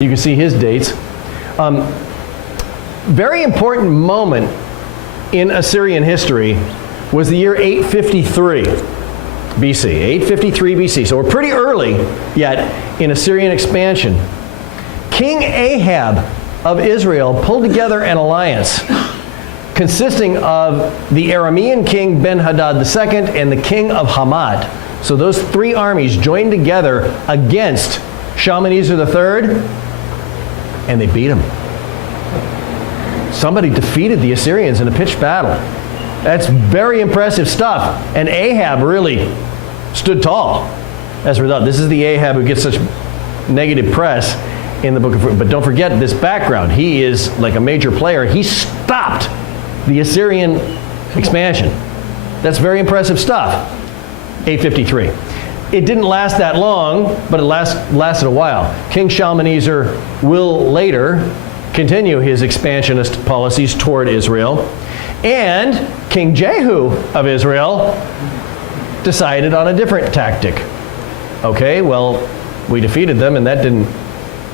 You can see his dates. Very important moment in Assyrian history was the year 853 BC. 853 BC. So we're pretty early yet in Assyrian expansion. King Ahab of Israel pulled together an alliance consisting of the Aramean king Ben-Hadad II and the king of Hamad. So those three armies joined together against Shalmaneser III, and they beat him. Somebody defeated the Assyrians in a pitched battle. That's very impressive stuff. And Ahab really stood tall as a result. This is the Ahab who gets such negative press in the book of... But don't forget this background. He is like a major player. He stopped the Assyrian expansion. That's very impressive stuff. 853. It didn't last that long, but it lasted a while. King Shalmaneser will later continue his expansionist policies toward Israel. And King Jehu of Israel decided on a different tactic. Okay, well, we defeated them and that didn't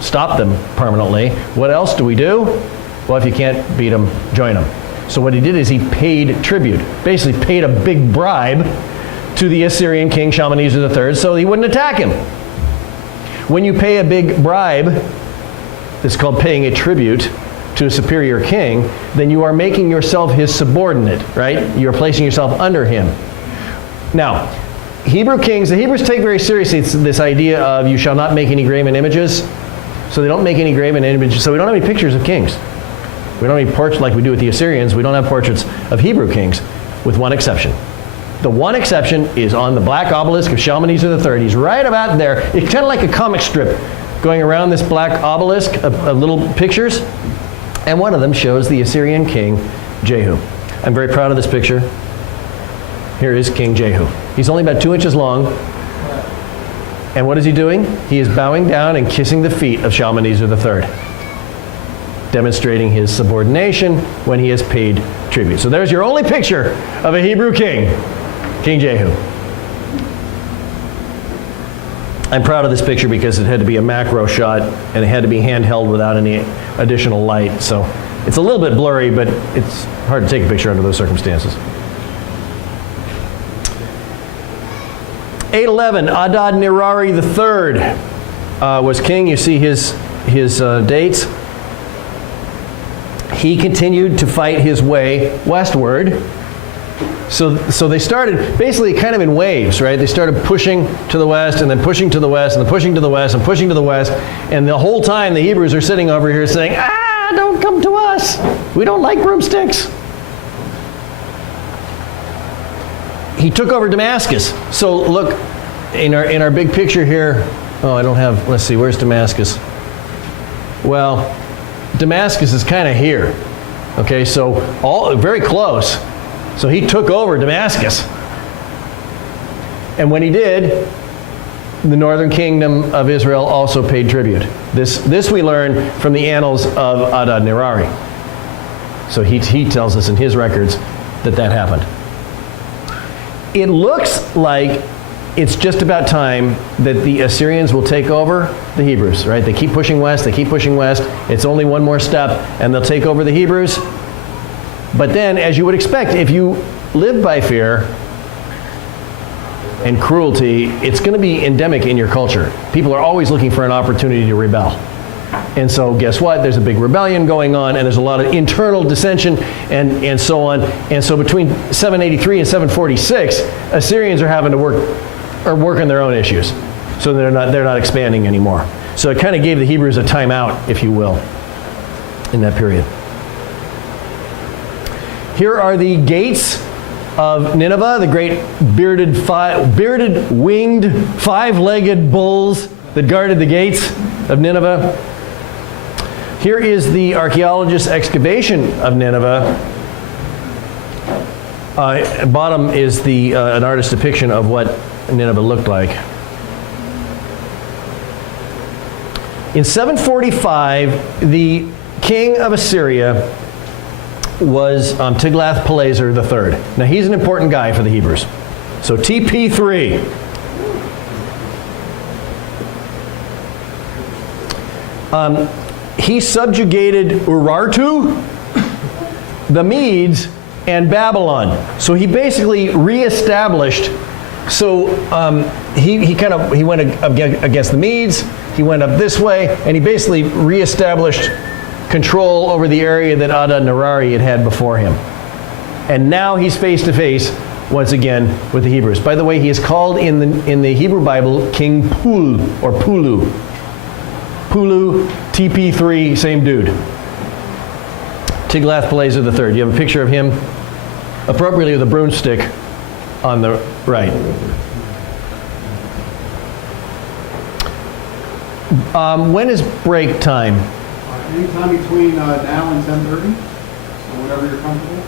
stop them permanently. What else do we do? Well, if you can't beat them, join them. So what he did is he paid tribute, basically paid a big bribe to the Assyrian king Shalmaneser III so he wouldn't attack him. When you pay a big bribe, it's called paying a tribute to a superior king, then you are making yourself his subordinate, right? You're placing yourself under him. Now, Hebrew kings, the Hebrews take very seriously this idea of you shall not make any graven images. So they don't make any graven images. So we don't have any pictures of kings. We don't have any portraits like we do with the Assyrians. We don't have portraits of Hebrew kings, with one exception. The one exception is on the black obelisk of Shalmaneser III. He's right about there. It's kind of like a comic strip going around this black obelisk of little pictures. And one of them shows the Assyrian king, Jehu. I'm very proud of this picture. Here is King Jehu. He's only about 2 inches long. And what is he doing? He is bowing down and kissing the feet of Shalmaneser III, demonstrating his subordination when he has paid tribute. So there's your only picture of a Hebrew king, King Jehu. I'm proud of this picture because it had to be a macro shot and it had to be handheld without any additional light. So it's a little bit blurry, but it's hard to take a picture under those circumstances. 811, Adad-nirari III was king. You see his dates. He continued to fight his way westward. So they started basically kind of in waves, right? They started pushing to the west and then pushing to the west and then pushing to the west and pushing to the west. And the whole time the Hebrews are sitting over here saying, don't come to us. We don't like broomsticks. He took over Damascus. So look, in our big picture here, I don't have, let's see, where's Damascus? Well, Damascus is kind of here. Okay, so very close. So he took over Damascus. And when he did, the northern kingdom of Israel also paid tribute. This we learn from the annals of Adad-nirari. So he tells us in his records that happened. It looks like it's just about time that the Assyrians will take over the Hebrews, right? They keep pushing west, they keep pushing west. It's only one more step and they'll take over the Hebrews. But then, as you would expect, if you live by fear and cruelty, it's going to be endemic in your culture. People are always looking for an opportunity to rebel. And so guess what? There's a big rebellion going on, and there's a lot of internal dissension and so on. And so between 783 and 746, Assyrians are having to work on their own issues. So they're not expanding anymore. So it kind of gave the Hebrews a timeout, if you will, in that period. Here are the gates of Nineveh, the great bearded, winged, five-legged bulls that guarded the gates of Nineveh. Here is the Archaeologists' excavation of Nineveh. Bottom is an artist's depiction of what Nineveh looked like. In 745, the king of Assyria was Tiglath-Pileser III. Now he's an important guy for the Hebrews. So TP3. He subjugated Urartu, the Medes, and Babylon. So he basically reestablished. So he went against the Medes. He went up this way, and he basically reestablished control over the area that Adad-Nirari had before him. And now he's face to face once again with the Hebrews. By the way, he is called in the Hebrew Bible King Pul or Pulu. Pulu, TP3, same dude. Tiglath-Pileser III. You have a picture of him, appropriately with a broomstick on the right. When is break time? Anytime between now and 10:30, so whatever you're comfortable.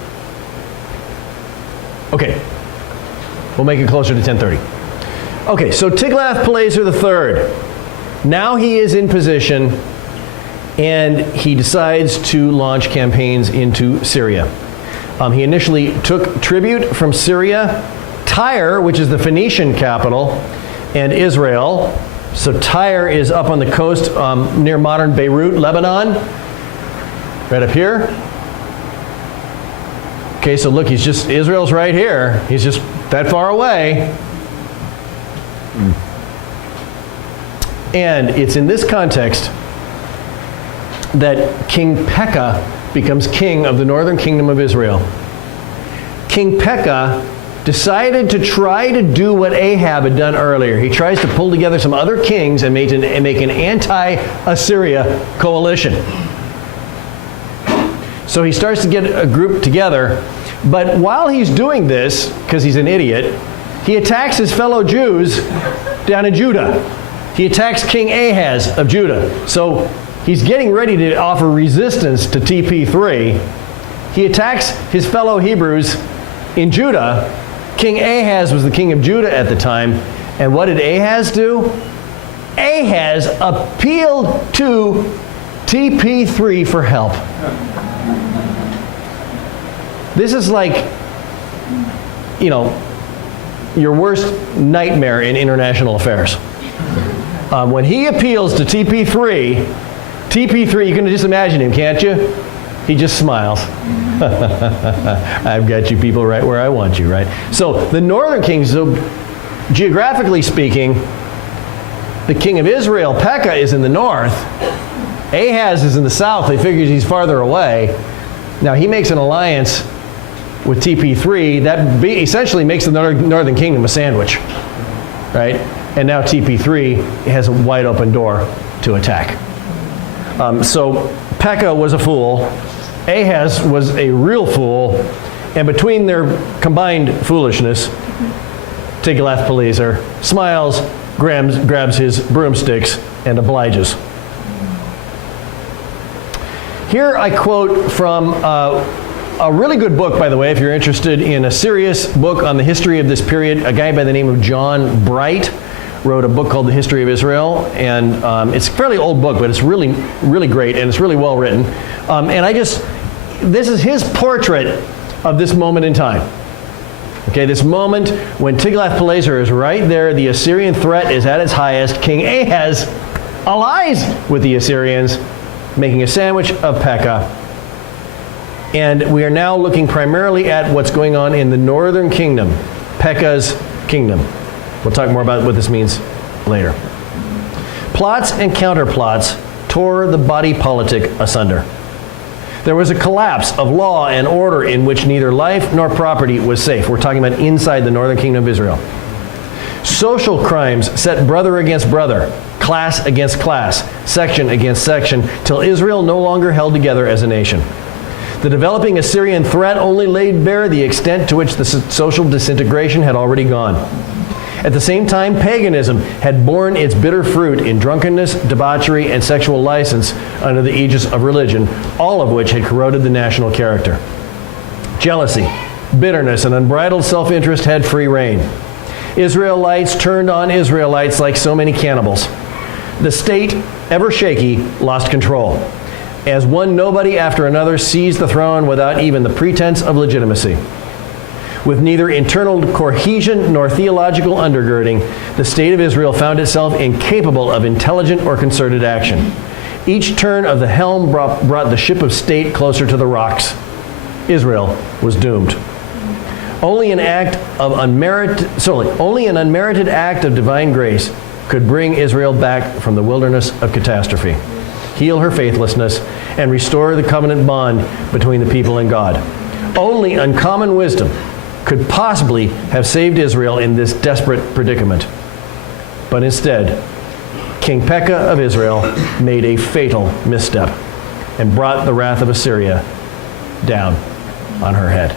Okay, we'll make it closer to 10:30. Okay, so Tiglath-Pileser III. Now he is in position, and he decides to launch campaigns into Syria. He initially took tribute from Syria, Tyre, which is the Phoenician capital, and Israel. So Tyre is up on the coast near modern Beirut, Lebanon, right up here. Okay, so look, Israel's right here. He's just that far away. And it's in this context that King Pekah becomes king of the northern kingdom of Israel. King Pekah decided to try to do what Ahab had done earlier. He tries to pull together some other kings and make an anti-Assyria coalition. So he starts to get a group together, but while he's doing this, because he's an idiot, he attacks his fellow Jews down in Judah. He attacks King Ahaz of Judah. So he's getting ready to offer resistance to TP3. He attacks his fellow Hebrews in Judah. King Ahaz was the king of Judah at the time. And what did Ahaz do? Ahaz appealed to TP3 for help. This is like, your worst nightmare in international affairs. When he appeals to TP3, you can just imagine him, can't you? He just smiles. I've got you people right where I want you, right? So the northern kings, so geographically speaking, the king of Israel, Pekah, is in the north. Ahaz is in the south. They figure he's farther away. Now he makes an alliance with TP3 that essentially makes the northern kingdom a sandwich, right? And now TP3 has a wide open door to attack. So Pekah was a fool. Ahaz was a real fool. And between their combined foolishness, Tiglath-Pileser smiles, grabs his broomsticks, and obliges. Here I quote from a really good book, by the way, if you're interested in a serious book on the history of this period. A guy by the name of John Bright wrote a book called The History of Israel, and it's a fairly old book, but it's really, really great, and it's really well written. This is his portrait of this moment in time. Okay, this moment when Tiglath-Pileser is right there, the Assyrian threat is at its highest. King Ahaz allies with the Assyrians, making a sandwich of Pekah. And we are now looking primarily at what's going on in the northern kingdom, Pekah's kingdom. We'll talk more about what this means later. Plots and counterplots tore the body politic asunder. There was a collapse of law and order in which neither life nor property was safe. We're talking about inside the northern kingdom of Israel. Social crimes set brother against brother, class against class, section against section, till Israel no longer held together as a nation. The developing Assyrian threat only laid bare the extent to which the social disintegration had already gone. At the same time, paganism had borne its bitter fruit in drunkenness, debauchery, and sexual license under the aegis of religion, all of which had corroded the national character. Jealousy, bitterness, and unbridled self-interest had free reign. Israelites turned on Israelites like so many cannibals. The state, ever shaky, lost control, as one nobody after another seized the throne without even the pretense of legitimacy. With neither internal cohesion nor theological undergirding, the state of Israel found itself incapable of intelligent or concerted action. Each turn of the helm brought the ship of state closer to the rocks. Israel was doomed. Only an unmerited act of divine grace could bring Israel back from the wilderness of catastrophe, heal her faithlessness, and restore the covenant bond between the people and God. Only uncommon wisdom could possibly have saved Israel in this desperate predicament. But instead, King Pekah of Israel made a fatal misstep and brought the wrath of Assyria down on her head.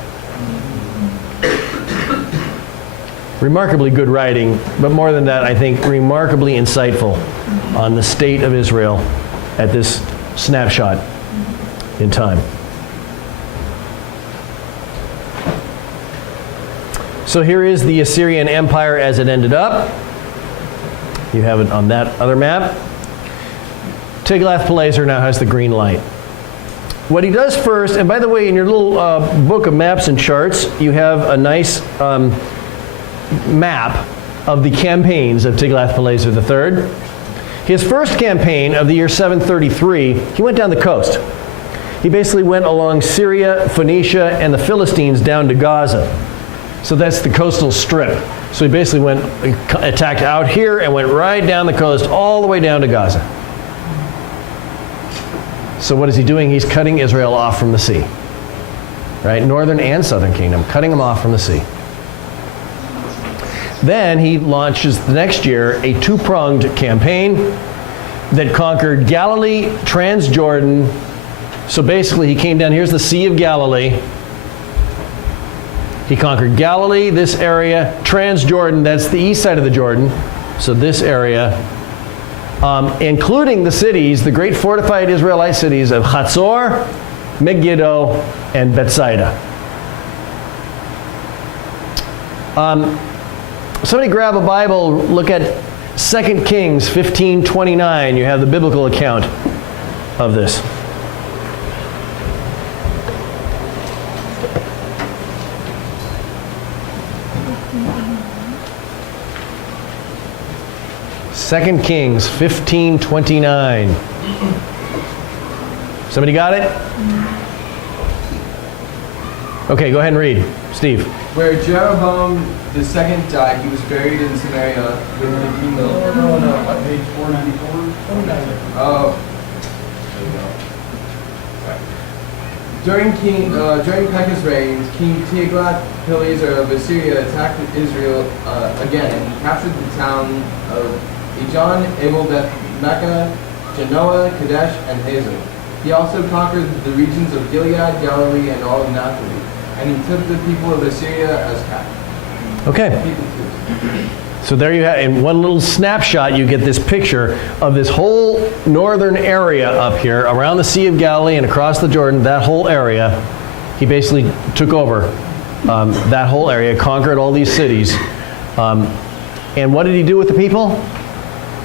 Remarkably good writing, but more than that, I think remarkably insightful on the state of Israel at this snapshot in time. So here is the Assyrian Empire as it ended up. You have it on that other map. Tiglath-Pileser now has the green light. What he does first, and by the way, in your little book of maps and charts, you have a nice map of the campaigns of Tiglath-Pileser III. His first campaign of the year 733, he went down the coast. He basically went along Syria, Phoenicia, and the Philistines down to Gaza. So that's the coastal strip. So he basically attacked out here and went right down the coast all the way down to Gaza. So what is he doing? He's cutting Israel off from the sea. Right? Northern and southern kingdom, cutting them off from the sea. Then he launches the next year a two-pronged campaign that conquered Galilee, Transjordan. So basically he came down, here's the Sea of Galilee. He conquered Galilee, this area, Transjordan, that's the east side of the Jordan. So this area, including the cities, the great fortified Israelite cities of Hatzor, Megiddo, and Bethsaida. Somebody grab a Bible, look at 2 Kings 15:29. You have the biblical account of this. Second Kings 15:29. Somebody got it? Okay, go ahead and read. Steve. Where Jeroboam the second died, he was buried in Samaria with the female. No, page 494. Oh. There you go. During Pekah's reign, King Tiglath-Pileser of Assyria attacked Israel again, and he captured the town of Ijon, Abel, Beth-Mecca, Genoa, Kadesh, and Hazel. He also conquered the regions of Gilead, Galilee, and all of Naphtali, and he took the people of Assyria as captives. Okay. So there you have, in one little snapshot, you get this picture of this whole northern area up here, around the Sea of Galilee and across the Jordan, that whole area. He basically took over that whole area, conquered all these cities. And what did he do with the people?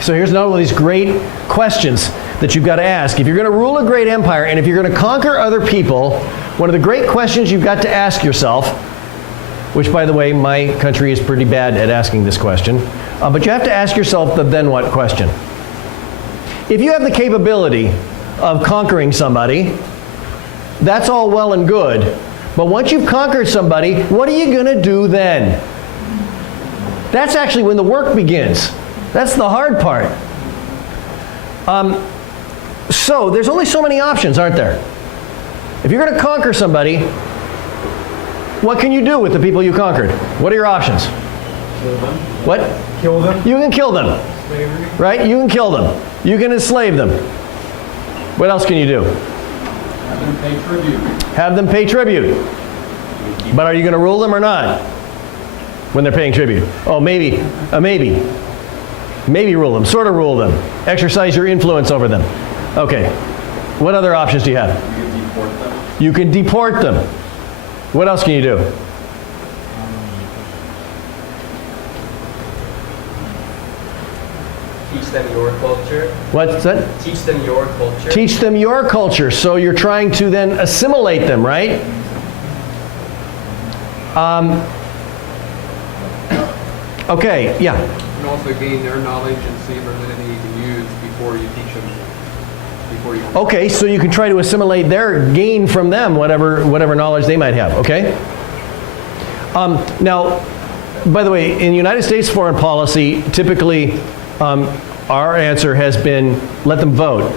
So here's another one of these great questions that you've got to ask. If you're going to rule a great empire, and if you're going to conquer other people, one of the great questions you've got to ask yourself, which, by the way, my country is pretty bad at asking this question, but you have to ask yourself the then what question. If you have the capability of conquering somebody, that's all well and good, but once you've conquered somebody, what are you going to do then? That's actually when the work begins. That's the hard part. So there's only so many options, aren't there? If you're going to conquer somebody, what can you do with the people you conquered? What are your options? Kill them. What? Kill them. You can kill them. Slavery. Right? You can kill them. You can enslave them. What else can you do? Have them pay tribute. Have them pay tribute. But are you going to rule them or not? When they're paying tribute? Oh, maybe. Maybe. Maybe rule them. Sort of rule them. Exercise your influence over them. Okay. What other options do you have? You can deport them. You can deport them. What else can you do? Teach them your culture. What's that? Teach them your culture. Teach them your culture. So you're trying to then assimilate them, right? Okay, yeah. You can also gain their knowledge and see if there's anything you can use before you teach them before you. Okay, so you can try to assimilate gain from them whatever knowledge they might have, okay? Now, by the way, in United States foreign policy, typically our answer has been let them vote.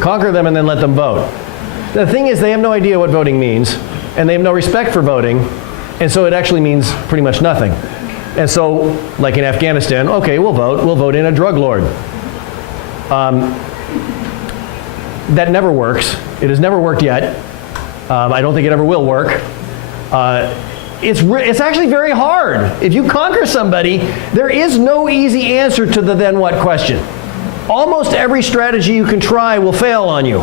Conquer them and then let them vote. The thing is, they have no idea what voting means, and they have no respect for voting, and so it actually means pretty much nothing. And so, like in Afghanistan, okay, we'll vote in a drug lord. That never works. It has never worked yet. I don't think it ever will work. It's actually very hard. If you conquer somebody, there is no easy answer to the then what question. Almost every strategy you can try will fail on you,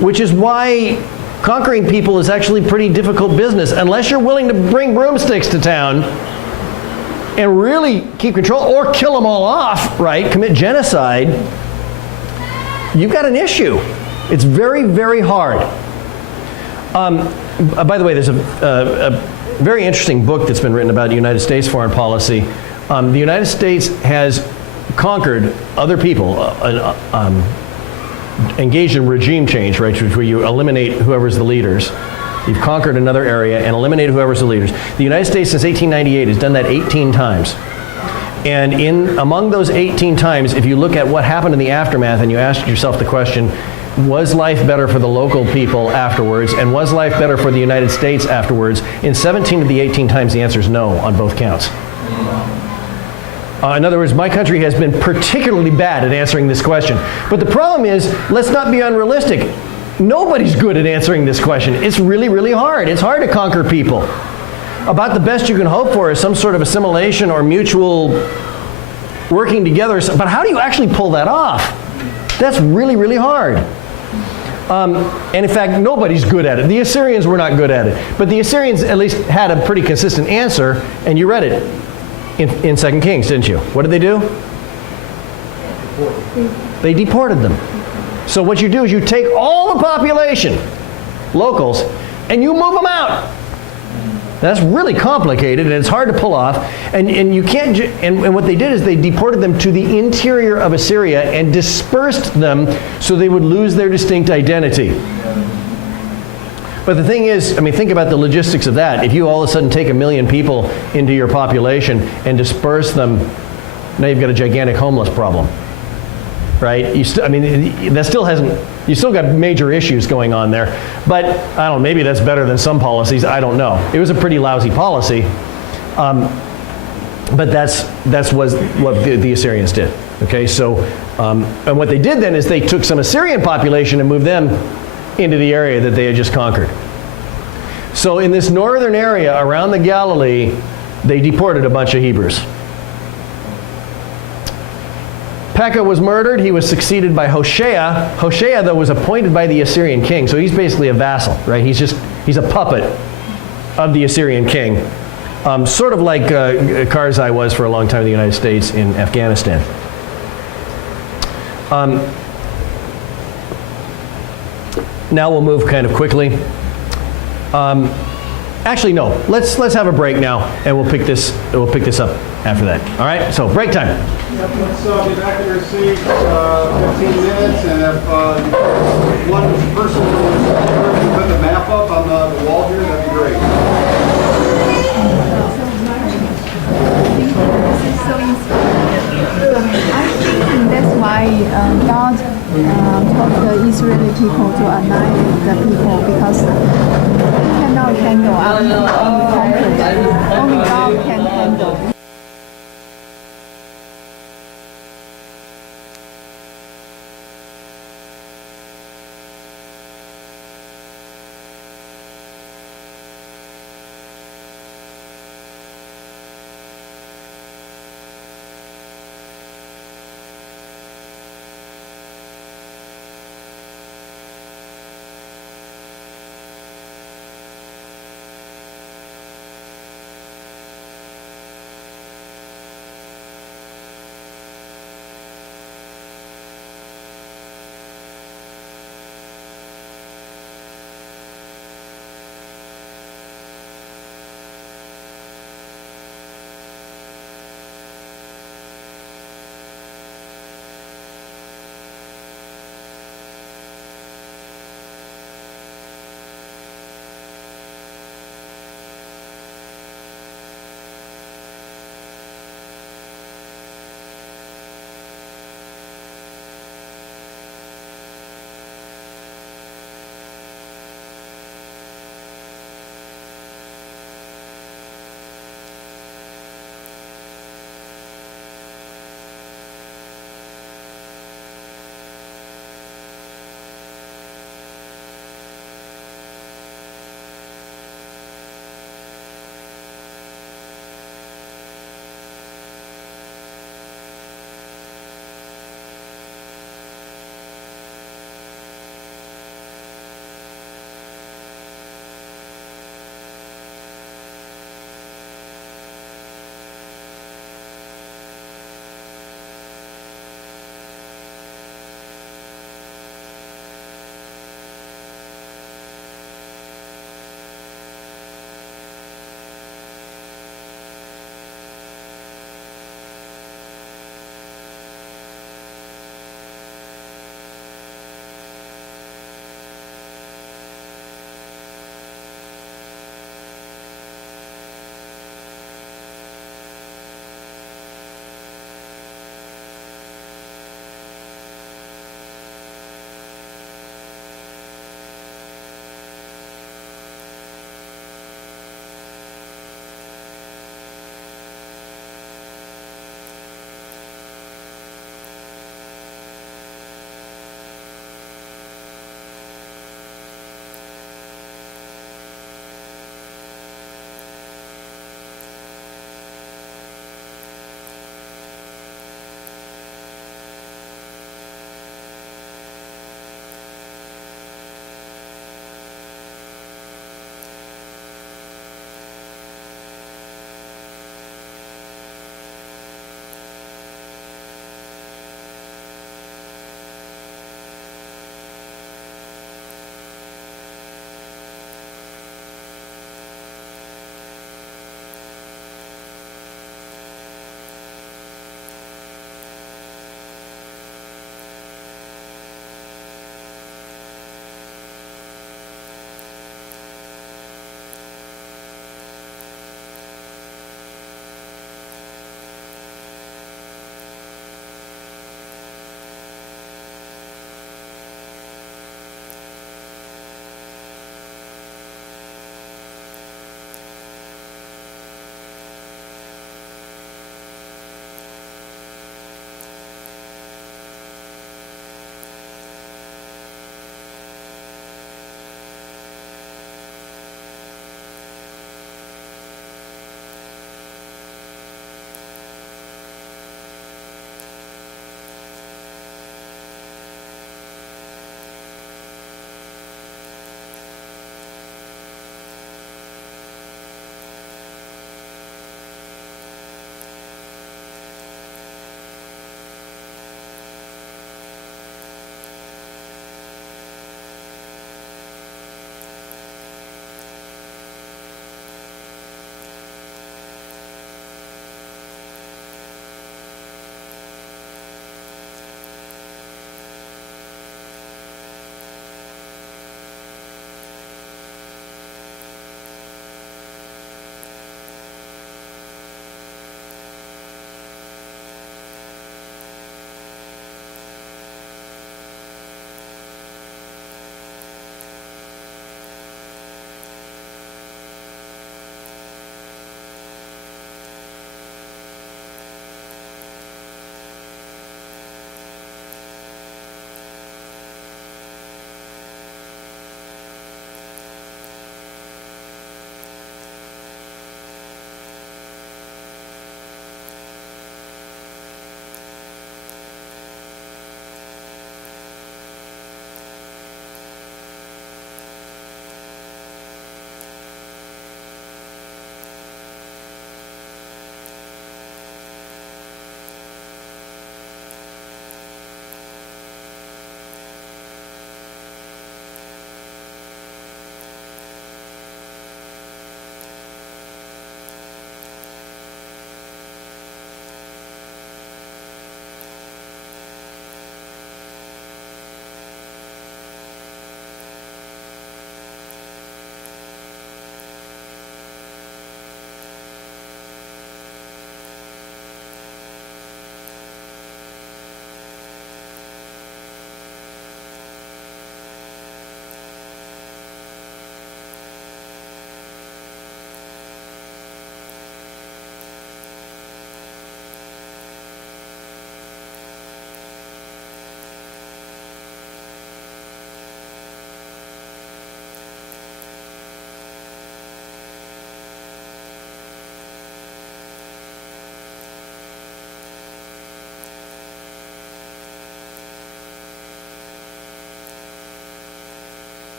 which is why conquering people is actually pretty difficult business. Unless you're willing to bring broomsticks to town and really keep control, or kill them all off, right, commit genocide, you've got an issue. It's very, very hard. By the way, there's a very interesting book that's been written about United States foreign policy. The United States has conquered other people, engaged in regime change, right, where you eliminate whoever's the leaders. You've conquered another area and eliminated whoever's the leaders. The United States since 1898 has done that 18 times. And among those 18 times, if you look at what happened in the aftermath and you ask yourself the question, was life better for the local people afterwards, and was life better for the United States afterwards? In 17 of the 18 times, the answer is no on both counts. In other words, my country has been particularly bad at answering this question. But the problem is, let's not be unrealistic. Nobody's good at answering this question. It's really, really hard. It's hard to conquer people. About the best you can hope for is some sort of assimilation or mutual working together. But how do you actually pull that off? That's really, really hard. And in fact, nobody's good at it. The Assyrians were not good at it. But the Assyrians at least had a pretty consistent answer, and you read it in 2 Kings, didn't you? What did they do? They deported them. So what you do is you take all the population, locals, and you move them out. That's really complicated, and it's hard to pull off. And you can't. And what they did is they deported them to the interior of Assyria and dispersed them so they would lose their distinct identity. But the thing is, I mean, think about the logistics of that. If you all of a sudden take 1 million people into your population and disperse them, now you've got a gigantic homeless problem, right? That still hasn't. You still got major issues going on there. But I don't know. Maybe that's better than some policies. I don't know. It was a pretty lousy policy. But that's what the Assyrians did. Okay. So and what they did then is they took some Assyrian population and moved them into the area that they had just conquered. So in this northern area around the Galilee, they deported a bunch of Hebrews. Pekah was murdered. He was succeeded by Hoshea. Hoshea, though, was appointed by the Assyrian king, so he's basically a vassal, right? He's a puppet of the Assyrian king, sort of like Karzai was for a long time in the United States in Afghanistan. Now we'll move kind of quickly. Actually, no. Let's have a break now, and we'll pick this up after that. All right. So break time. Yep, let's be back in your seats 15 minutes, and if one person can put the map up on the wall here, that'd be great. I think that's why God told the Israeli people to annihilate the people, because they cannot handle only God can handle.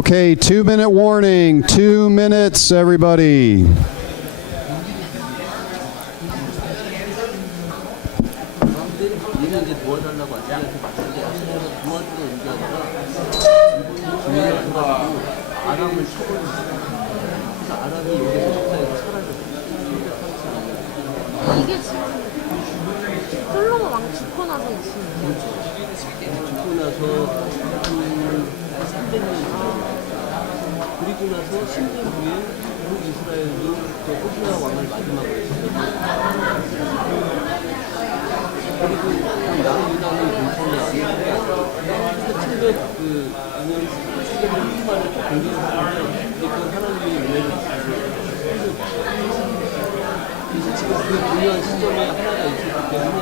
Okay, 2-minute warning. 2 minutes, everybody. 이게 지금 솔로몬 왕 죽고 나서 있는 거죠? 죽고 나서 한 300년 그리고 나서 10년 후에 북이스라엘도 또 호시아 왕을 마지막으로 했어요. 그리고 남유다는 괜찮냐. 700년 후반에 공격하는데 그건 하나님의 은혜를 주시고 그래서 지금 그 중요한 시점에 하나가 있었기 때문에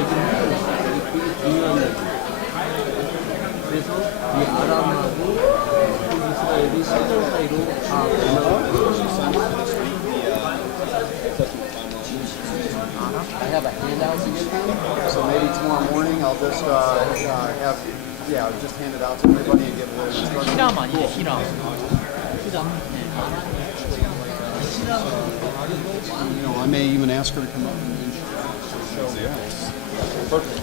얘기를 하고 있어요. 그게 중요한 얘기예요. 그래서 이 아람하고 이스라엘이 10년 사이로 다 변화가 So maybe tomorrow morning I'll just just hand it out to everybody and give a little instruction. 히람 아니에요, 히람. I may even ask her to come up and show. Perfect.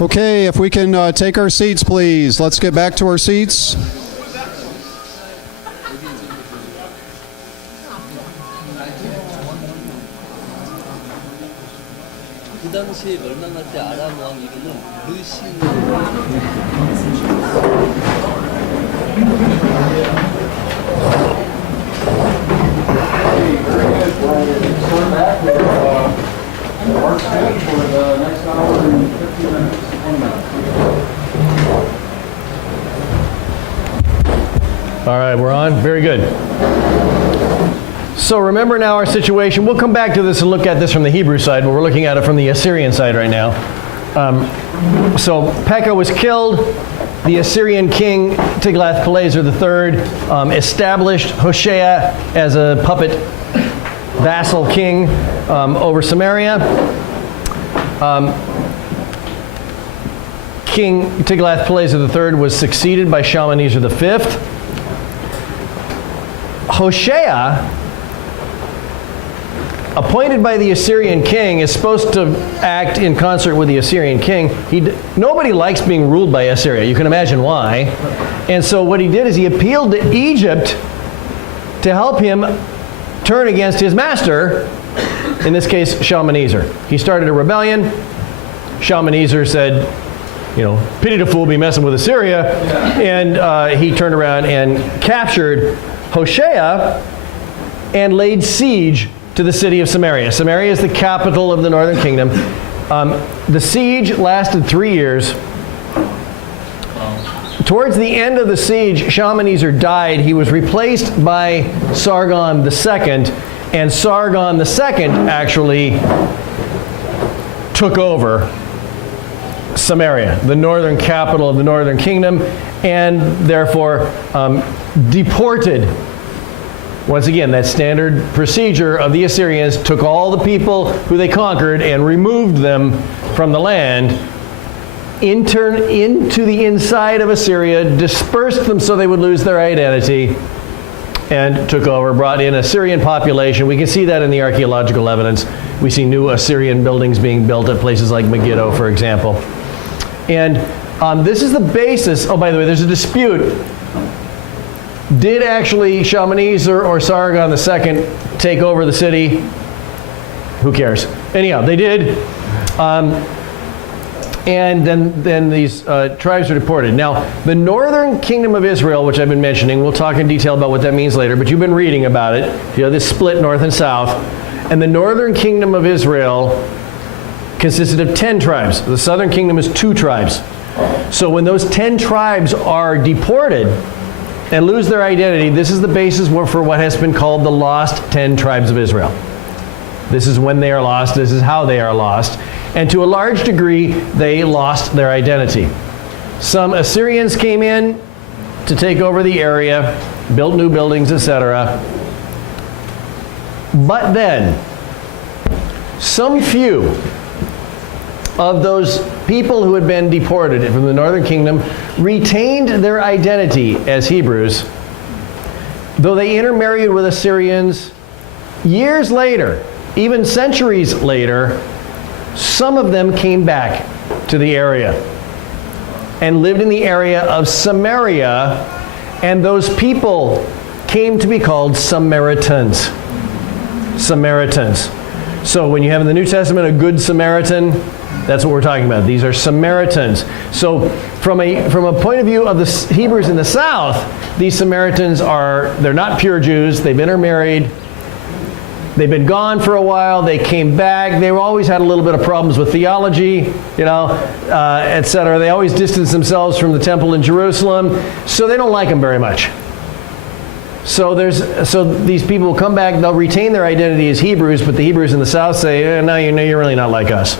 Okay, if we can take our seats, please. Let's get back to our seats. 그 당시에 멸망할 때 아람 왕 이름은 르신. Turn back with Mark 10 for the next hour and 15 minutes. 1 minute. All right, we're on. Very good. So remember now our situation. We'll come back to this and look at this from the Hebrew side, but we're looking at it from the Assyrian side right now. So Pekah was killed. The Assyrian king Tiglath-Pileser III established Hoshea as a puppet vassal king over Samaria. King Tiglath-Pileser III was succeeded by Shalmaneser V. Hoshea, appointed by the Assyrian king, is supposed to act in concert with the Assyrian king. Nobody likes being ruled by Assyria. You can imagine why. And so what he did is he appealed to Egypt to help him turn against his master, in this case, Shalmaneser. He started a rebellion. Shalmaneser said, pity the fool be messing with Assyria. And he turned around and captured Hoshea and laid siege to the city of Samaria. Samaria is the capital of the northern kingdom. The siege lasted 3 years. Towards the end of the siege, Shalmaneser died. He was replaced by Sargon II, and Sargon II actually took over Samaria, the northern capital of the northern kingdom, and therefore deported. Once again, that standard procedure of the Assyrians took all the people who they conquered and removed them from the land, into the inside of Assyria, dispersed them so they would lose their identity, and took over, brought in a Assyrian population. We can see that in the archaeological evidence. We see new Assyrian buildings being built at places like Megiddo, for example. And this is the basis. Oh, by the way, there's a dispute. Did actually Shalmaneser or Sargon II take over the city? Who cares? Anyhow, they did. And then these tribes are deported. Now, the northern kingdom of Israel, which I've been mentioning, we'll talk in detail about what that means later, but you've been reading about it. This split north and south. And the northern kingdom of Israel consisted of 10 tribes. The southern kingdom is 2 tribes. So when those 10 tribes are deported and lose their identity, this is the basis for what has been called the lost 10 tribes of Israel. This is when they are lost. This is how they are lost. And to a large degree, they lost their identity. Some Assyrians came in to take over the area, built new buildings, etc. But then, some few of those people who had been deported from the northern kingdom retained their identity as Hebrews, though they intermarried with Assyrians. Years later, even centuries later, some of them came back to the area and lived in the area of Samaria, and those people came to be called Samaritans. Samaritans. So when you have in the New Testament a good Samaritan, that's what we're talking about. These are Samaritans. So from a point of view of the Hebrews in the south, these Samaritans they're not pure Jews. They've intermarried. They've been gone for a while. They came back. They always had a little bit of problems with theology, etc. They always distanced themselves from the temple in Jerusalem, so they don't like them very much. So these people will come back. They'll retain their identity as Hebrews, but the Hebrews in the south say, "No, you're really not like us."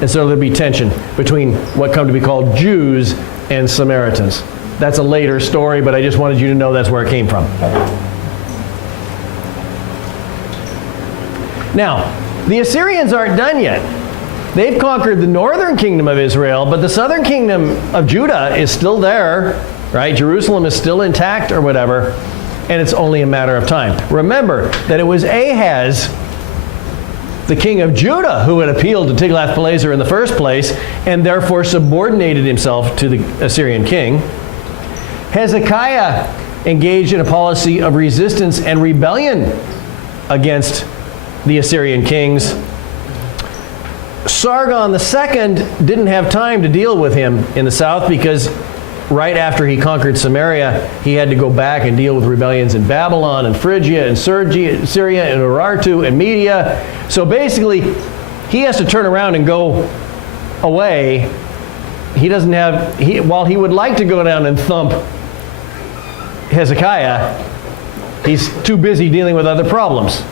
And so there'll be tension between what come to be called Jews and Samaritans. That's a later story, but I just wanted you to know that's where it came from. Now, the Assyrians aren't done yet. They've conquered the northern kingdom of Israel, but the southern kingdom of Judah is still there, right? Jerusalem is still intact or whatever, and it's only a matter of time. Remember that it was Ahaz, the king of Judah, who had appealed to Tiglath-Pileser in the first place and therefore subordinated himself to the Assyrian king. Hezekiah engaged in a policy of resistance and rebellion against the Assyrian kings. Sargon II didn't have time to deal with him in the south because right after he conquered Samaria, he had to go back and deal with rebellions in Babylon and Phrygia and Syria and Urartu and Media. So basically, he has to turn around and go away. He doesn't have, while he would like to go down and thump Hezekiah, he's too busy dealing with other problems.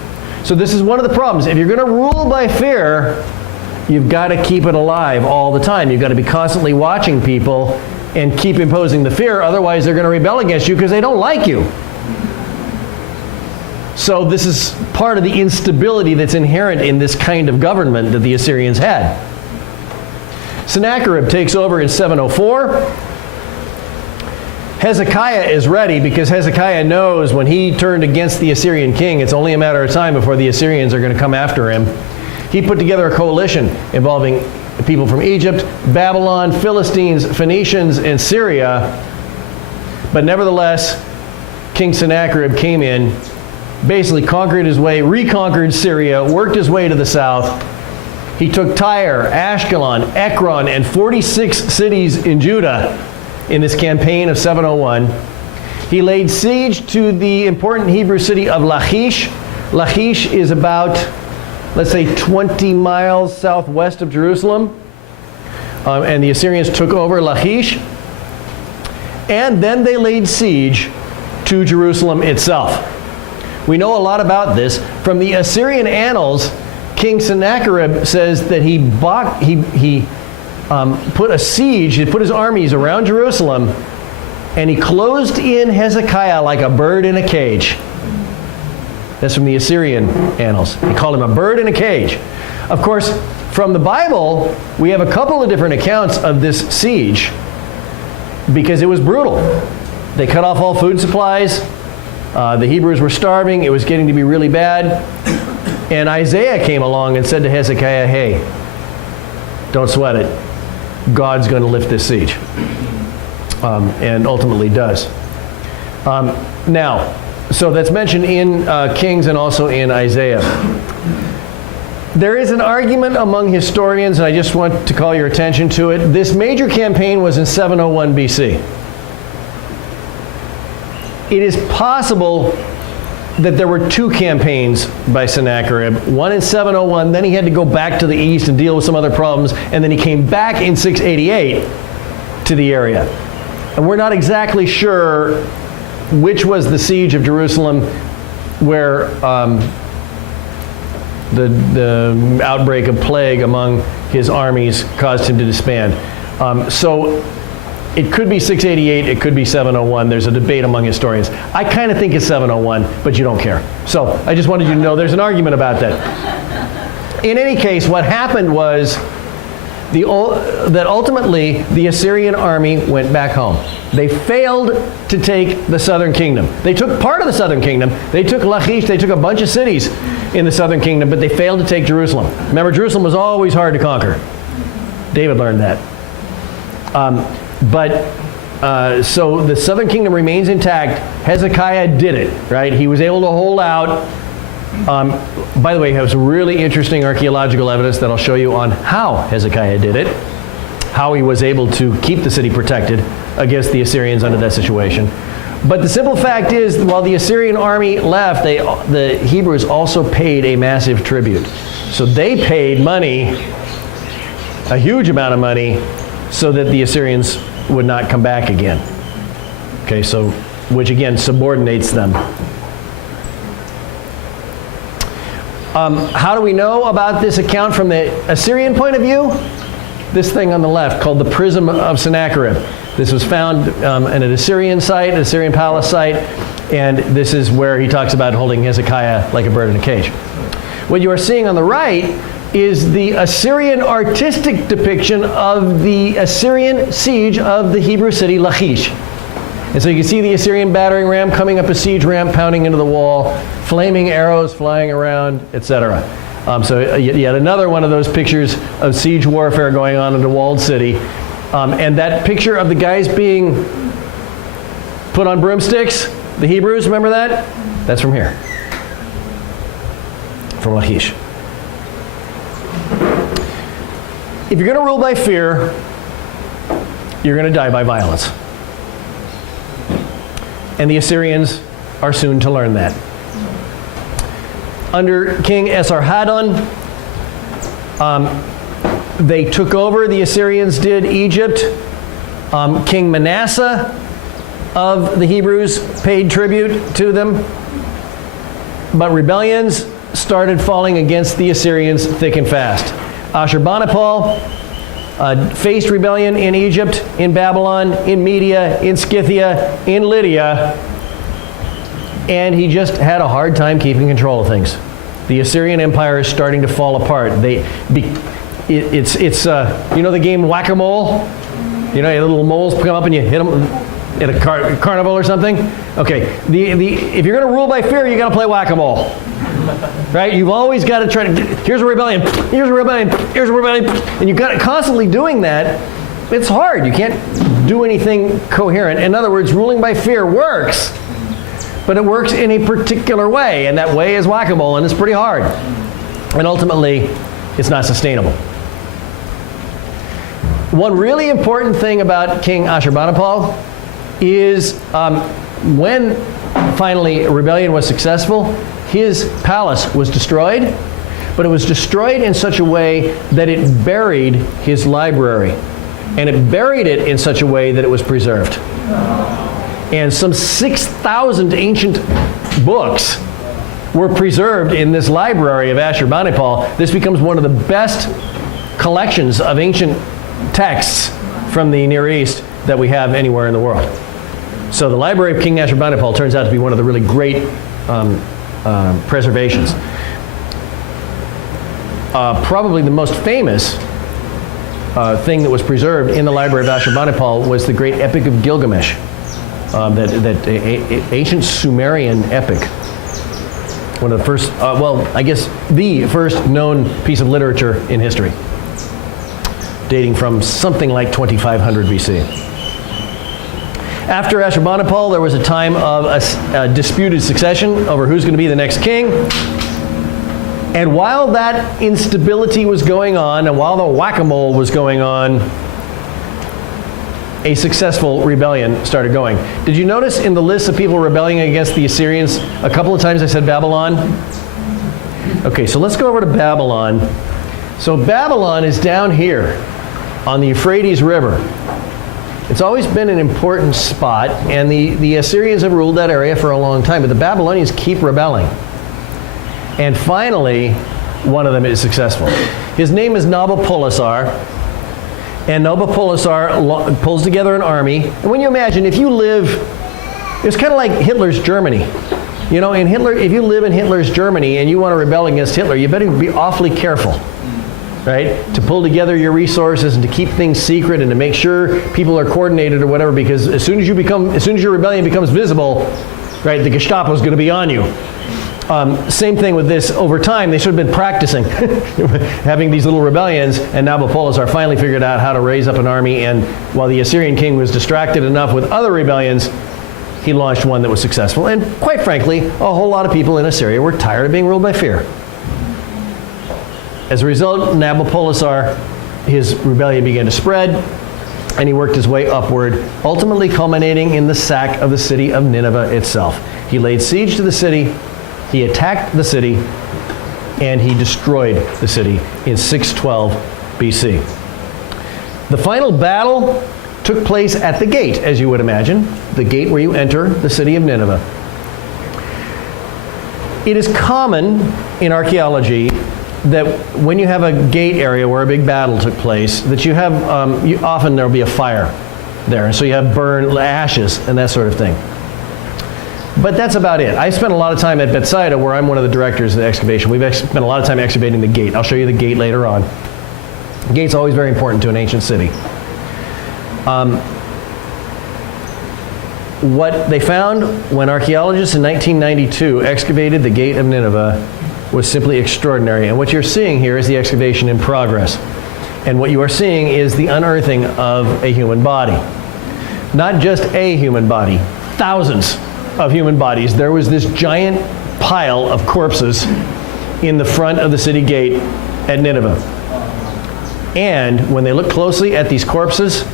So this is one of the problems. If you're going to rule by fear, you've got to keep it alive all the time. You've got to be constantly watching people and keep imposing the fear. Otherwise, they're going to rebel against you because they don't like you. So this is part of the instability that's inherent in this kind of government that the Assyrians had. Sennacherib takes over in 704. Hezekiah is ready because Hezekiah knows when he turned against the Assyrian king, it's only a matter of time before the Assyrians are going to come after him. He put together a coalition involving people from Egypt, Babylon, Philistines, Phoenicians, and Syria. But nevertheless, King Sennacherib came in, basically conquered his way, reconquered Syria, worked his way to the south. He took Tyre, Ashkelon, Ekron, and 46 cities in Judah in this campaign of 701. He laid siege to the important Hebrew city of Lachish. Lachish is about, let's say, 20 miles southwest of Jerusalem. And the Assyrians took over Lachish. And then they laid siege to Jerusalem itself. We know a lot about this. From the Assyrian annals, King Sennacherib says that he put a siege, he put his armies around Jerusalem, and he closed in Hezekiah like a bird in a cage. That's from the Assyrian annals. He called him a bird in a cage. Of course, from the Bible, we have a couple of different accounts of this siege because it was brutal. They cut off all food supplies. The Hebrews were starving. It was getting to be really bad. And Isaiah came along and said to Hezekiah, hey, don't sweat it. God's going to lift this siege. And ultimately does. Now, so that's mentioned in Kings and also in Isaiah. There is an argument among historians, and I just want to call your attention to it. This major campaign was in 701 BC. It is possible that there were two campaigns by Sennacherib, one in 701, then he had to go back to the east and deal with some other problems, and then he came back in 688 to the area. And we're not exactly sure which was the siege of Jerusalem where the outbreak of plague among his armies caused him to disband. So it could be 688, it could be 701. There's a debate among historians. I kind of think it's 701, but you don't care. So I just wanted you to know there's an argument about that. In any case, what happened was that ultimately the Assyrian army went back home. They failed to take the southern kingdom. They took part of the southern kingdom. They took Lachish. They took a bunch of cities in the southern kingdom, but they failed to take Jerusalem. Remember, Jerusalem was always hard to conquer. David learned that. So the southern kingdom remains intact. Hezekiah did it, right? He was able to hold out. By the way, he has some really interesting archaeological evidence that I'll show you on how Hezekiah did it, how he was able to keep the city protected against the Assyrians under that situation. But the simple fact is, while the Assyrian army left, the Hebrews also paid a massive tribute. So they paid money, a huge amount of money, so that the Assyrians would not come back again. Okay, so, which again subordinates them. How do we know about this account from the Assyrian point of view? This thing on the left called the Prism of Sennacherib. This was found in an Assyrian site, an Assyrian palace site, and this is where he talks about holding Hezekiah like a bird in a cage. What you are seeing on the right is the Assyrian artistic depiction of the Assyrian siege of the Hebrew city Lachish. And so you can see the Assyrian battering ram coming up a siege ramp, pounding into the wall, flaming arrows flying around, etc. So yet another one of those pictures of siege warfare going on in a walled city. And that picture of the guys being put on broomsticks, the Hebrews, remember that? That's from here, from Lachish. If you're going to rule by fear, you're going to die by violence. And the Assyrians are soon to learn that. Under King Esarhaddon, they took over, the Assyrians did, Egypt. King Manasseh of the Hebrews paid tribute to them. But rebellions started falling against the Assyrians thick and fast. Ashurbanipal faced rebellion in Egypt, in Babylon, in Media, in Scythia, in Lydia, and he just had a hard time keeping control of things. The Assyrian Empire is starting to fall apart. It's you know the game Whack-A-Mole? You know, little moles come up and you hit them at a carnival or something? Okay, if you're going to rule by fear, you got to play Whack-A-Mole. Right? You've always got to try to, here's a rebellion, here's a rebellion, here's a rebellion, and you've got to constantly doing that. It's hard. You can't do anything coherent. In other words, ruling by fear works, but it works in a particular way, and that way is Whack-A-Mole, and it's pretty hard. And ultimately, it's not sustainable. One really important thing about King Ashurbanipal is when finally rebellion was successful, his palace was destroyed, but it was destroyed in such a way that it buried his library. And it buried it in such a way that it was preserved. And some 6,000 ancient books were preserved in this library of Ashurbanipal. This becomes one of the best collections of ancient texts from the Near East that we have anywhere in the world. So the library of King Ashurbanipal turns out to be one of the really great preservations. Probably the most famous thing that was preserved in the library of Ashurbanipal was the great Epic of Gilgamesh, that ancient Sumerian epic. One of the first, I guess the first known piece of literature in history, dating from something like 2500 BC. After Ashurbanipal, there was a time of a disputed succession over who's going to be the next king. And while that instability was going on, and while the whack-a-mole was going on, a successful rebellion started going. Did you notice in the list of people rebelling against the Assyrians, a couple of times I said Babylon? Okay, so let's go over to Babylon. So Babylon is down here on the Euphrates River. It's always been an important spot, and the Assyrians have ruled that area for a long time, but the Babylonians keep rebelling. And finally, one of them is successful. His name is Nabopolassar, and Nabopolassar pulls together an army. And when you imagine, if you live, it's kind of like Hitler's Germany. You know, if you live in Hitler's Germany and you want to rebel against Hitler, you better be awfully careful. right? To pull together your resources and to keep things secret and to make sure people are coordinated or whatever, because as soon as your rebellion becomes visible, right, the Gestapo is going to be on you. Same thing with this. Over time, they should have been practicing having these little rebellions, and Nabopolassar finally figured out how to raise up an army, and while the Assyrian king was distracted enough with other rebellions, he launched one that was successful. And quite frankly, a whole lot of people in Assyria were tired of being ruled by fear. As a result, Nabopolassar, his rebellion began to spread, and he worked his way upward, ultimately culminating in the sack of the city of Nineveh itself. He laid siege to the city, he attacked the city, and he destroyed the city in 612 BC. The final battle took place at the gate, as you would imagine, the gate where you enter the city of Nineveh. It is common in archaeology that when you have a gate area where a big battle took place, that you have, often there will be a fire there, and so you have burned ashes and that sort of thing. But that's about it. I spent a lot of time at Bethsaida, where I'm one of the directors of the excavation. We've spent a lot of time excavating the gate. I'll show you the gate later on. The gate's always very important to an ancient city. What they found when archaeologists in 1992 excavated the gate of Nineveh was simply extraordinary. And what you're seeing here is the excavation in progress. And what you are seeing is the unearthing of a human body. Not just a human body, thousands of human bodies. There was this giant pile of corpses in the front of the city gate at Nineveh. And when they looked closely at these corpses,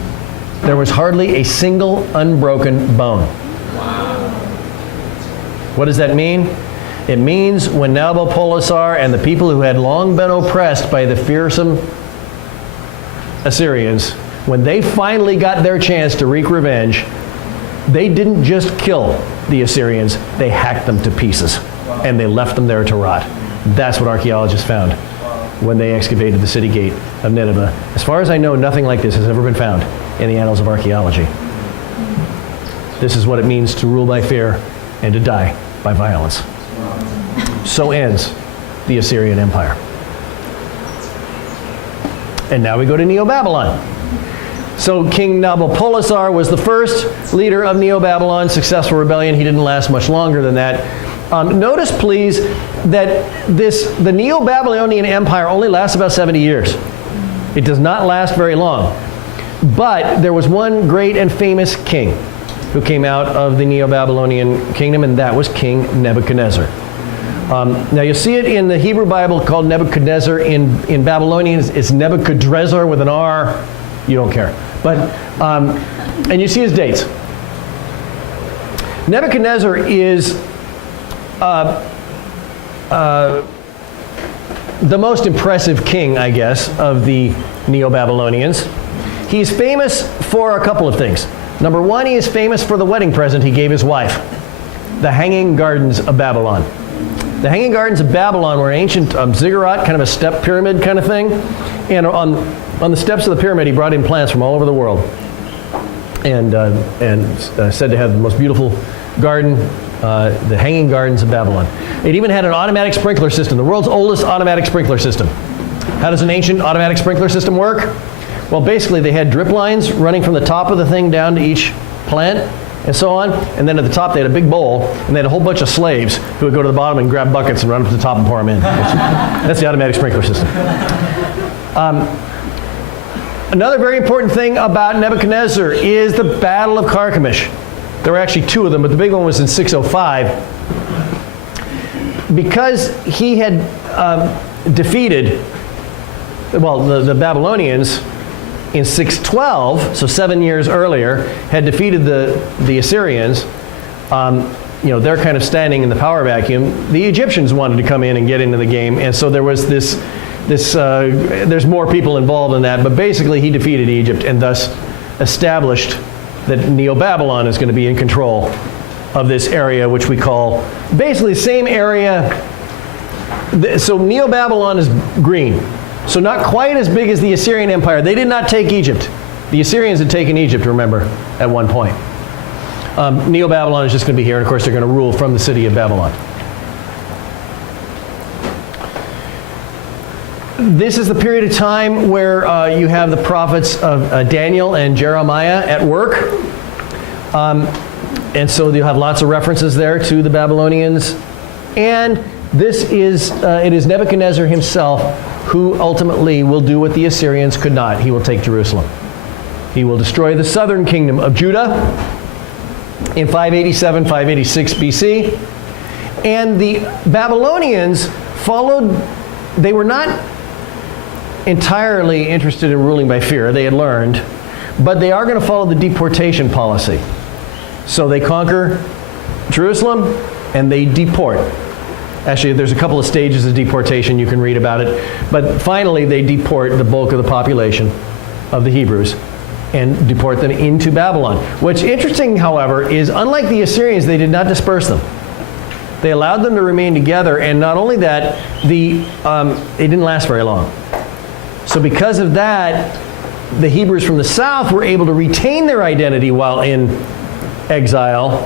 there was hardly a single unbroken bone. What does that mean? It means when Nabopolassar and the people who had long been oppressed by the fearsome Assyrians, when they finally got their chance to wreak revenge, they didn't just kill the Assyrians, they hacked them to pieces. And they left them there to rot. That's what archaeologists found when they excavated the city gate of Nineveh. As far as I know, nothing like this has ever been found in the annals of archaeology. This is what it means to rule by fear and to die by violence. So ends the Assyrian Empire. And now we go to Neo-Babylon. So King Nabopolassar was the first leader of Neo-Babylon, successful rebellion. He didn't last much longer than that. Notice, please, that the Neo-Babylonian Empire only lasts about 70 years. It does not last very long. But there was one great and famous king who came out of the Neo-Babylonian kingdom, and that was King Nebuchadnezzar. Now you'll see it in the Hebrew Bible called Nebuchadnezzar. In Babylonian, it's Nebuchadrezzar with an R. You don't care. But, and you see his dates. Nebuchadnezzar is the most impressive king, I guess, of the Neo-Babylonians. He's famous for a couple of things. Number one, he is famous for the wedding present he gave his wife, the Hanging Gardens of Babylon. The Hanging Gardens of Babylon were an ancient ziggurat, kind of a step pyramid kind of thing. And on the steps of the pyramid, he brought in plants from all over the world, and said to have the most beautiful garden, the Hanging Gardens of Babylon. It even had an automatic sprinkler system, the world's oldest automatic sprinkler system. How does an ancient automatic sprinkler system work? Well, basically, they had drip lines running from the top of the thing down to each plant, and so on. And then at the top, they had a big bowl, and they had a whole bunch of slaves who would go to the bottom and grab buckets and run up to the top and pour them in. That's the automatic sprinkler system. Another very important thing about Nebuchadnezzar is the Battle of Carchemish. There were actually two of them, but the big one was in 605. Because he had defeated, well, the Babylonians in 612, so 7 years earlier, had defeated the Assyrians. They're kind of standing in the power vacuum. The Egyptians wanted to come in and get into the game, and so there was there's more people involved in that, but basically he defeated Egypt and thus established that Neo-Babylon is going to be in control of this area, which we call basically the same area. So Neo-Babylon is green. So not quite as big as the Assyrian Empire. They did not take Egypt. The Assyrians had taken Egypt, remember, at one point. Neo-Babylon is just going to be here, and of course they're going to rule from the city of Babylon. This is the period of time where you have the prophets of Daniel and Jeremiah at work. And so you have lots of references there to the Babylonians. And it is Nebuchadnezzar himself who ultimately will do what the Assyrians could not. He will take Jerusalem. He will destroy the southern kingdom of Judah in 587, 586 BC. And the Babylonians followed, they were not entirely interested in ruling by fear. They had learned. But they are going to follow the deportation policy. So they conquer Jerusalem and they deport. Actually, there's a couple of stages of deportation. You can read about it. But finally, they deport the bulk of the population of the Hebrews and deport them into Babylon. What's interesting, however, is unlike the Assyrians, they did not disperse them. They allowed them to remain together, and not only that, it didn't last very long. So because of that, the Hebrews from the south were able to retain their identity while in exile,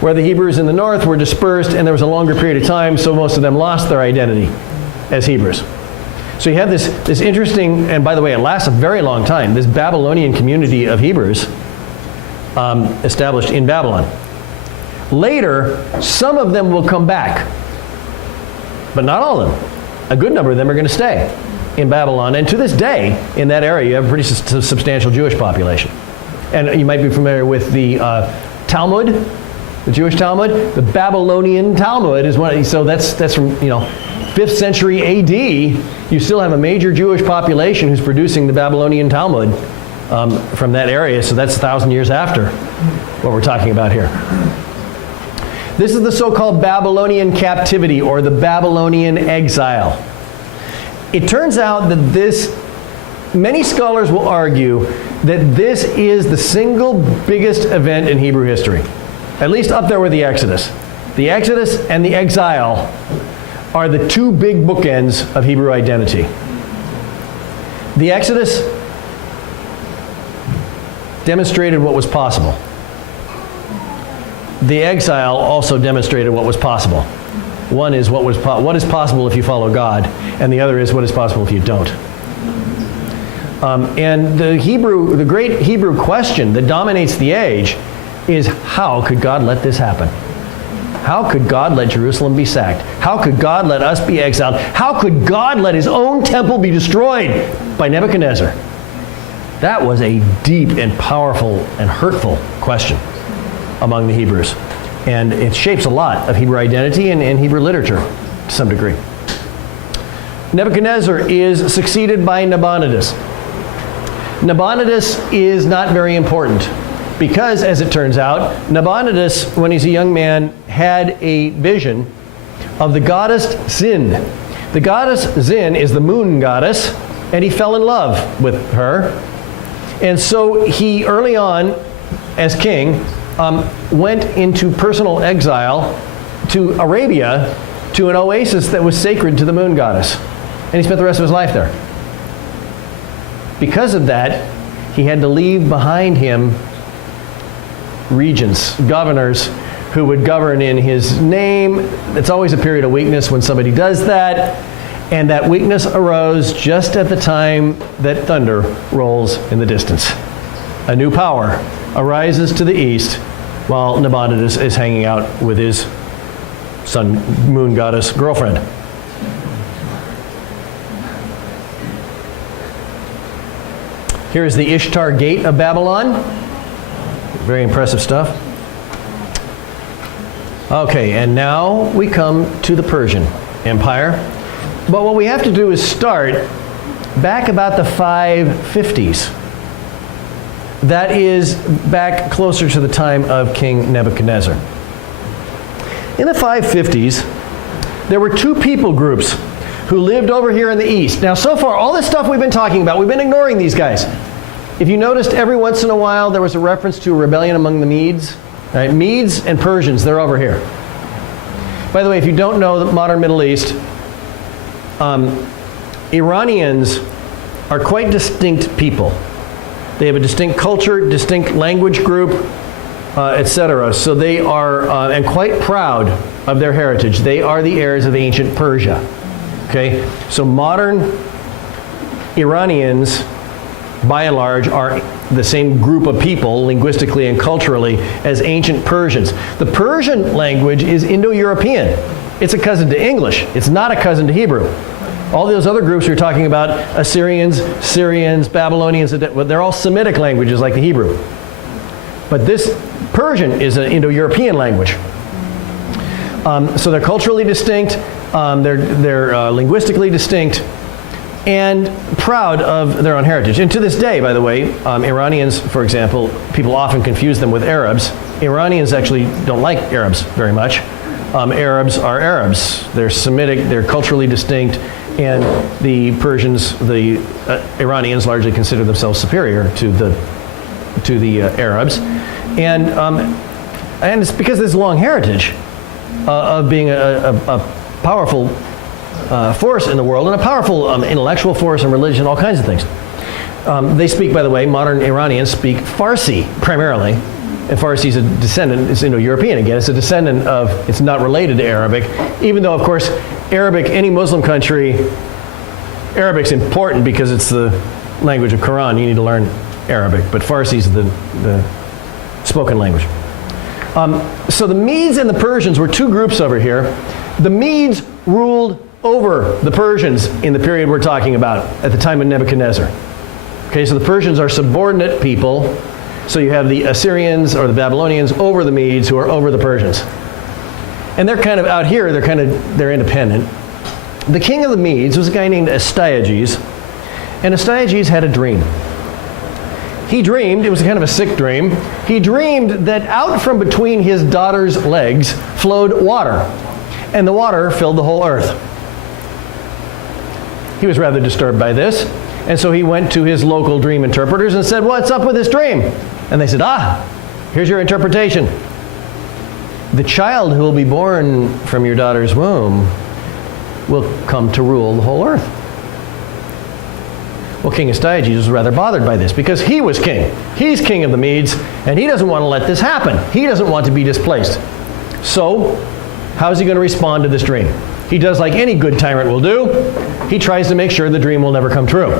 where the Hebrews in the north were dispersed, and there was a longer period of time, so most of them lost their identity as Hebrews. So you have this interesting, and by the way, it lasts a very long time, this Babylonian community of Hebrews established in Babylon. Later, some of them will come back, but not all of them. A good number of them are going to stay in Babylon, and to this day, in that area, you have a pretty substantial Jewish population. And you might be familiar with the Talmud, the Jewish Talmud. The Babylonian Talmud is one. So that's from 5th century A.D. You still have a major Jewish population who's producing the Babylonian Talmud from that area. So that's 1,000 years after what we're talking about here. This is the so-called Babylonian captivity, or the Babylonian exile. It turns out that many scholars will argue that this is the single biggest event in Hebrew history, at least up there with the Exodus. The Exodus and the exile are the two big bookends of Hebrew identity. The Exodus demonstrated what was possible. The exile also demonstrated what was possible. One is what is possible if you follow God, and the other is what is possible if you don't. And the great Hebrew question that dominates the age is, how could God let this happen? How could God let Jerusalem be sacked? How could God let us be exiled? How could God let his own temple be destroyed by Nebuchadnezzar? That was a deep and powerful and hurtful question among the Hebrews. And it shapes a lot of Hebrew identity and Hebrew literature to some degree. Nebuchadnezzar is succeeded by Nabonidus. Nabonidus is not very important because, as it turns out, Nabonidus, when he's a young man, had a vision of the goddess Zin. The goddess Zin is the moon goddess, and he fell in love with her. And so he, early on, as king, went into personal exile to Arabia, to an oasis that was sacred to the moon goddess. And he spent the rest of his life there. Because of that, he had to leave behind him regents, governors, who would govern in his name. It's always a period of weakness when somebody does that. And that weakness arose just at the time that thunder rolls in the distance. A new power arises to the east while Nabonidus is hanging out with his sun moon goddess girlfriend. Here is the Ishtar Gate of Babylon. Very impressive stuff. Okay, and now we come to the Persian Empire. But what we have to do is start back about the 550s. That is back closer to the time of King Nebuchadnezzar. In the 550s, there were two people groups who lived over here in the east. Now, so far, all this stuff we've been talking about, we've been ignoring these guys. If you noticed, every once in a while, there was a reference to a rebellion among the Medes. Right? Medes and Persians, they're over here. By the way, if you don't know the modern Middle East, Iranians are quite distinct people. They have a distinct culture, distinct language group, etc. So they are, and quite proud of their heritage. They are the heirs of ancient Persia. Okay? So modern Iranians, by and large, are the same group of people, linguistically and culturally, as ancient Persians. The Persian language is Indo-European. It's a cousin to English. It's not a cousin to Hebrew. All those other groups we're talking about, Assyrians, Syrians, Babylonians, they're all Semitic languages like the Hebrew. But this Persian is an Indo-European language. So they're culturally distinct, they're linguistically distinct, and proud of their own heritage. And to this day, by the way, Iranians, for example, people often confuse them with Arabs. Iranians actually don't like Arabs very much. Arabs are Arabs. They're Semitic, they're culturally distinct, and the Persians, the Iranians largely consider themselves superior to the Arabs. And it's because of this long heritage of being a powerful force in the world, and a powerful intellectual force and religion, all kinds of things. They speak, by the way, modern Iranians speak Farsi primarily. And Farsi is a descendant, it's Indo-European again, it's a descendant of, it's not related to Arabic, even though, of course, Arabic, any Muslim country, Arabic's important because it's the language of Quran. You need to learn Arabic, but Farsi is the spoken language. So the Medes and the Persians were two groups over here. The Medes ruled over the Persians in the period we're talking about, at the time of Nebuchadnezzar. Okay, so the Persians are subordinate people. So you have the Assyrians or the Babylonians over the Medes who are over the Persians. And they're kind of out here, they're independent. The king of the Medes was a guy named Astyages, and Astyages had a dream. He dreamed, it was kind of a sick dream, he dreamed that out from between his daughter's legs flowed water, and the water filled the whole earth. He was rather disturbed by this, and so he went to his local dream interpreters and said, "What's up with this dream?" And they said, "Here's your interpretation. The child who will be born from your daughter's womb will come to rule the whole earth." Well, King Astyages was rather bothered by this because he was king. He's king of the Medes, and he doesn't want to let this happen. He doesn't want to be displaced. So, how's he going to respond to this dream? He does like any good tyrant will do. He tries to make sure the dream will never come true.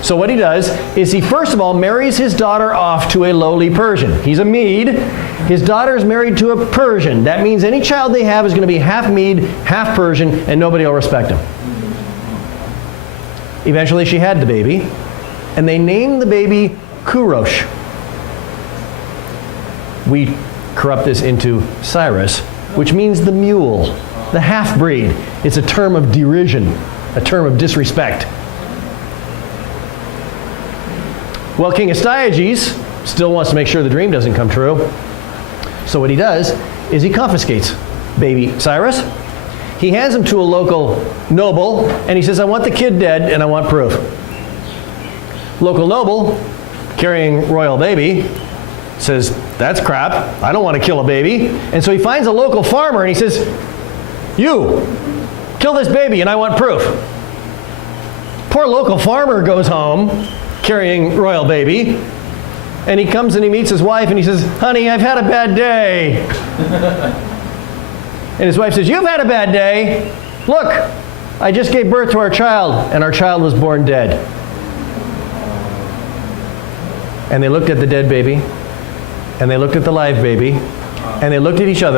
So what he does is he first of all marries his daughter off to a lowly Persian. He's a Mede. His daughter is married to a Persian. That means any child they have is going to be half Mede, half Persian, and nobody will respect him. Eventually she had the baby, and they named the baby Kurosh. We corrupt this into Cyrus, which means the mule, the half-breed. It's a term of derision, a term of disrespect. Well, King Astyages still wants to make sure the dream doesn't come true. So what he does is he confiscates baby Cyrus. He hands him to a local noble, and he says, "I want the kid dead, and I want proof." Local noble, carrying royal baby, says, "That's crap. I don't want to kill a baby." And so he finds a local farmer, and he says, "You, kill this baby, and I want proof." Poor local farmer goes home, carrying royal baby, and he comes and he meets his wife, and he says, "Honey, I've had a bad day." And his wife says, "You've had a bad day. Look, I just gave birth to our child, and our child was born dead." And they looked at the dead baby, and they looked at the live baby, and they looked at each other.